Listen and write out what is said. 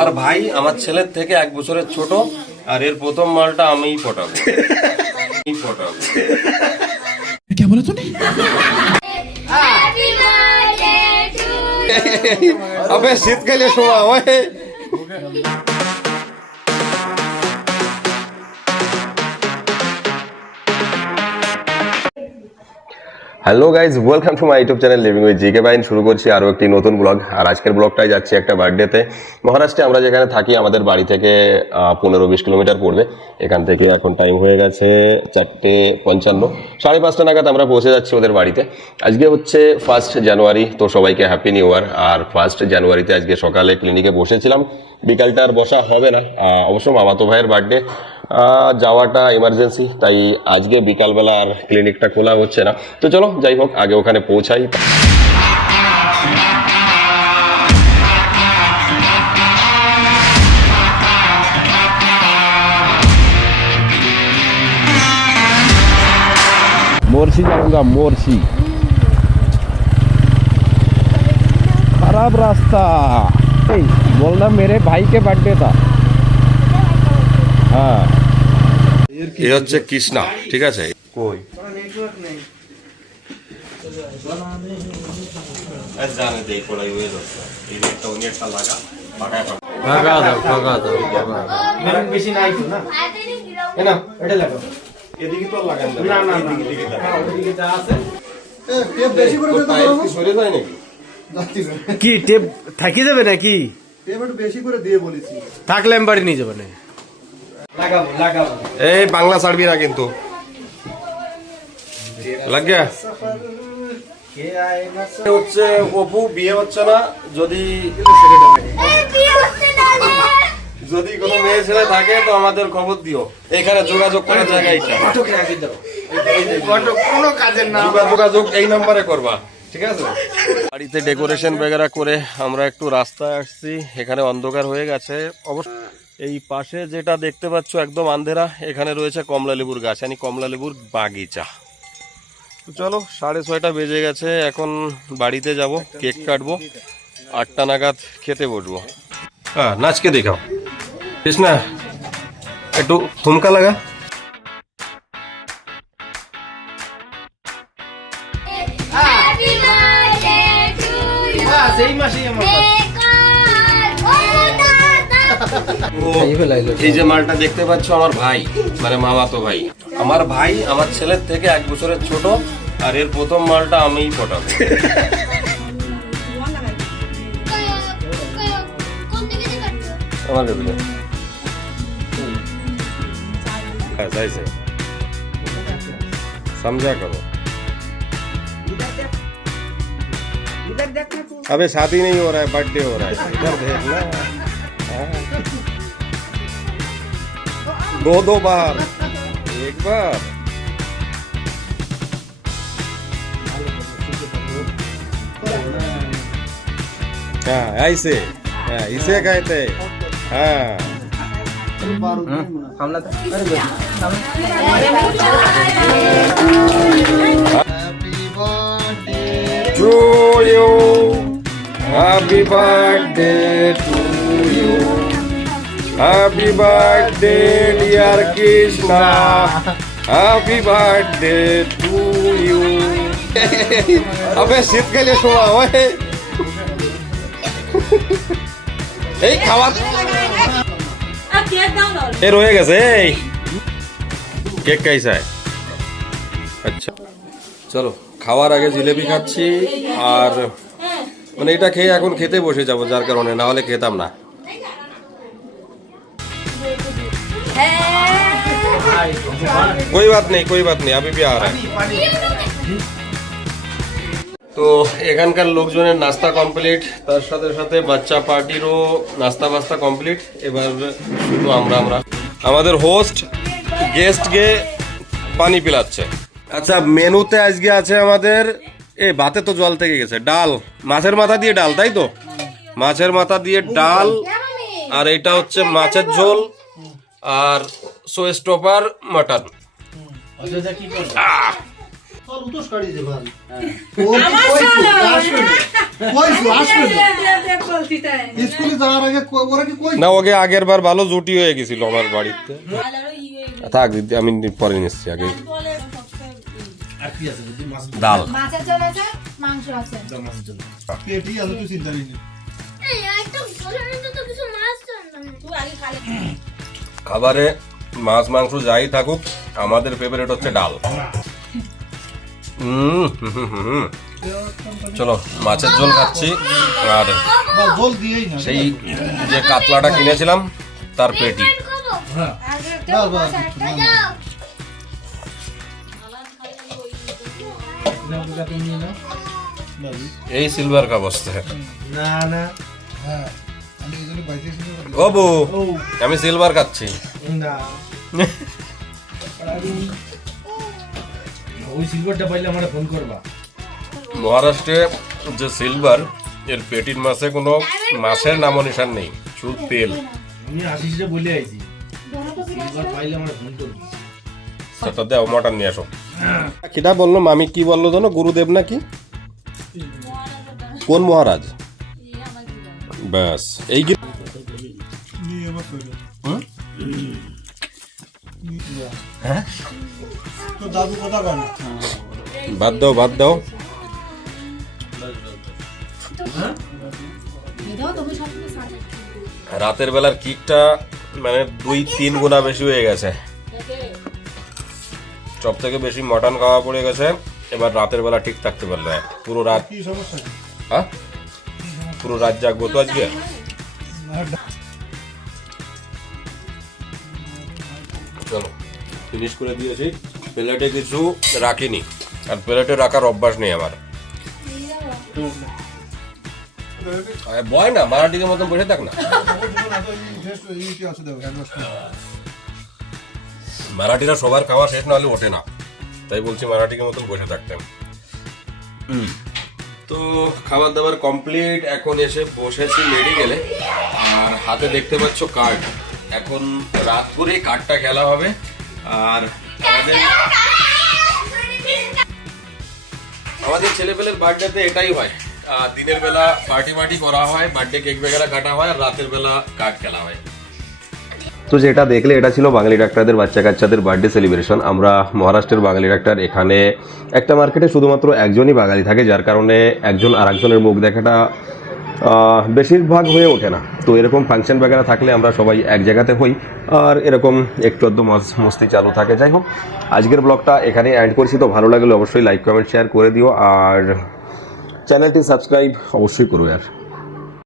আমার ভাই আমার ছেলের থেকে 1 বছরের ছোট, আর এর প্রথম মালটা আমিই পটাবো। क्या बोला तूने? अबे শীতকালে শোয়া ওই hello guys, welcome to my YouTube channel living with জিকে বাইন। শুরু করছি আরও একটি নতুন ব্লগ। আর আজকের ব্লগটাই যাচ্ছে একটা বার্থডেতে। মহারাষ্ট্রে আমরা যেখানে থাকি আমাদের বাড়ি থেকে 15-20 কিলোমিটার পড়বে এখান থেকে। এখন টাইম হয়ে গেছে 4:55, 5:30 নাগাদ আমরা পৌঁছে যাচ্ছি ওদের বাড়িতে। আজকে হচ্ছে 1 জানুয়ারি, তো সবাইকে হ্যাপি নিউ ইয়ার। আর 1 জানুয়ারিতে আজকে সকালে ক্লিনিকে বসেছিলাম, বিকালটা আর বসা হবে না। অবশ্য মামাতো ভাইয়ের বার্থডে, যাওয়াটা ইমার্জেন্সি, তাই আজকে বিকালবেলা আর ক্লিনিকটা খোলা হচ্ছে না। তো চলো যাই হোক, আগে ওখানে পৌঁছাই। मोर्शी जाऊंगा, मोर्शी। खराब रास्ता। बोलना मेरे भाई के बर्थडे था। हाँ, এ হচ্ছে কৃষ্ণা, ঠিক আছে? কই জানে দেই কোলাই হয়ে যাচ্ছে। এই একটা অনেকটা লাগা ভাগা দাও। মেরুন বেশি নাই তো না, এ না এটা লাগাও। এদিকে তো লাগান না না এদিকে হ্যাঁ, ওদিকে যা আছে টেপ বেশি করে দিতে পাইপ হবে। কি সরে যায় নাকি? যাচ্ছি না। কি টেপ থাকি যাবে নাকি? টেপ একটু বেশি করে দিয়ে বলেছি। থাকলে আমি বাড়ি নিয়ে যাবো না। লাগাবো এই বাংলা ছাড়বি না কিন্তু। লাগ গিয়া হচ্ছে অপু বিয়ে হচ্ছে না। যদি কোনো মেয়ে ছেলে থাকে তো আমাদের খবর দিও। এখানে যোগাযোগ করার জায়গা এইটা। ফটোকে রাখি দাও। কোনো কাজের না। যোগাযোগ এই নাম্বারে করবা, ঠিক আছে? বাড়িতে ডেকোরেশন বেগারা করে আমরা একটু রাস্তায় আসছি। এখানে অন্ধকার হয়ে গেছে অবশ্য। এই পাশে যেটা দেখতে পাচ্ছ একদম আন্ধেরা, এখানে রয়েছে কমলা লেবুর গাছ, মানে কমলা লেবুর বাগিচা। তো চলো, 6:30 বেজে গেছে। এখন বাড়িতে যাব, কেক কাটবো, 8টা নাগাদ খেতে বসবো। হ্যাঁ, নাচকে দেখাও কৃষ্ণা, একটু থুমকা লাগা। সেই মাসেই আমার এই যে মালটা দেখতে পাচ্ছ আমার ভাই, মানে মামাতো ভাই। আমার ভাই আমার ছেলের থেকে 1 বছরের ছোট, আর এর প্রথম মালটা আমিই পটাবো। আমার কাছে ऐसे समझा करो। अबे शादी नहीं हो रहा है, बर्थडे हो रहा है। इधर देखना, दो बार, एक बार। हाँ ऐसे, इसे कहते हाँ। To you, happy birthday to you, happy birthday dear Krishna, happy birthday to you. अबे শীতকালে শোয়া ওই এই খাওয়া এর হয়ে গেছে। এই কেক কাইসা है? আচ্ছা চলো, খাওয়ার আগে জিলেবি খাচ্ছি। আর মানে এটা খেয়ে এখন খেতে বসে যাব, যার কারণে, না হলে খেতাম না। कोई बात नहीं, अभी भी आ रहा है। তো এখানকার লোকজনের নাস্তা কমপ্লিট, তার সাথে সাথে বাচ্চা পার্টিরও নাস্তা বাস্তা কমপ্লিট। এবার শুধু আমরা আমাদের হোস্ট গেস্টকে পানি পিলাচ্ছে। আচ্ছা, মেনুতে আজকে আছে আমাদের, এই ভাতে তো জল থেকে গেছে, ডাল, মাছের মাথা দিয়ে ডাল, তাই তো? মাছের মাথা দিয়ে ডাল, আর এটা হচ্ছে মাছের ঝোল, আর শো স্টপার মটন। শালার উতোষ কাটিয়েছে ভাই আমার শালা আসবে বলতিটাই স্কুলে যাওয়ার আগে ওরা কি কই না ওকে আগের বার ভালো জুটি হয়ে গেছিল আমার বাড়িতে থাক দিদি আমি পরে নিচ্ছি আগে আর কি আছে বুদ্ধি মাছ ডাল মাছের ঝোল আছে, মাংস আছে। দাও মাছের জন্য পেটি আছে তুই চিন্তা নেই খাবারে মাছ মাংস যাই থাকুক আমাদের ফেভারিট হচ্ছে ডাল চলো মাছের ঝোল খাচ্ছি আর বা জল দিয়েই না সেই যে কাতলাটা কিনেছিলাম তার পেটি বাস বাস নাও তো তুমি নিয়ে নাও এই সিলভার কাপ বসতে না না হ্যাঁ আমি এই জন্য বাইরে এসে ও বউ আমি সিলভার খাচ্ছি না ওই সিলভারটা পাইলে আমারে ফোন করবা মহারাষ্ট্রে যে সিলভার এর পেটির মাছে কোনো মাছের নামও নিশান নেই শুধু তেল আমি আশিসে বলে আইছি সিলভার পাইলে আমারে ফোন করবি সেটা দেও মটন নিয়ে আসো কিটা বললো মামি কি বললো জানো গুরুদেব নাকি কোন মহারাজ ব্যাস এই কি নিয়ে আমার কইলো তো দাদু কথা কয় না বাদ দাও এটাও তুমি সব কিছু সাথে। রাতের বেলার কিকটা মানে 2-3 গুণা বেশি হয়ে গেছে সব থেকে বেশি মটন খাওয়া পড়ে গেছে এবার রাতের বেলা ঠিক থাকতে পারলে পুরো রাত কি সমস্যা কি হ্যাঁ পুরো রাত জাগবো তো আজকে চলো ফিনিশ করে দিয়েছি প্লেটে কিছু রাখিনি আর প্লেটে রাখার অভ্যাস নেই আমার বয় না মারাঠিকে মতন বসে থাক না আছে দেখো অ্যাডভান্স মারাঠিরা সবার খাওয়া শেষ না হলে ওঠে না তাই বলছি মারাঠিকে মতন বসে থাকতেন তো খাবার দাবার কমপ্লিট এখন এসে বসেছি মেডিকেলে আর হাতে দেখতে পাচ্ছ কার্ড এখন রাত করে কার্ডটা খেলা হবে আর আমাদের ছেলেপেলের বার্থডেতে এটাই হয় দিনের বেলা পার্টি করা হয় বার্থডে কেক বেগেরা কাটা হয় আর রাতের বেলা কার্ড খেলা হয় তো যেটা দেখলে এটা ছিল বাঙালি ডাক্তারদের বাচ্চা কাচ্চাদের বার্থডে সেলিব্রেশন আমরা মহারাষ্ট্রের বাঙালি ডাক্তার এখানে একটা মার্কেটে শুধুমাত্র একজনই বাঙালি থাকে যার কারণে একজন আর একজনের মুখ দেখাটা বেশিরভাগ হয়ে ওঠে না তো এরকম ফাংশন বাগেরা থাকলে আমরা সবাই এক জায়গাতে হই আর এরকম একটু আধটু মস্তি চালু থাকে যাই হোক আজকের ব্লগটা এখানে অ্যাড করছি তো ভালো লাগলে অবশ্যই লাইক কমেন্ট শেয়ার করে দিও আর চ্যানেলটি সাবস্ক্রাইব অবশ্যই করো আর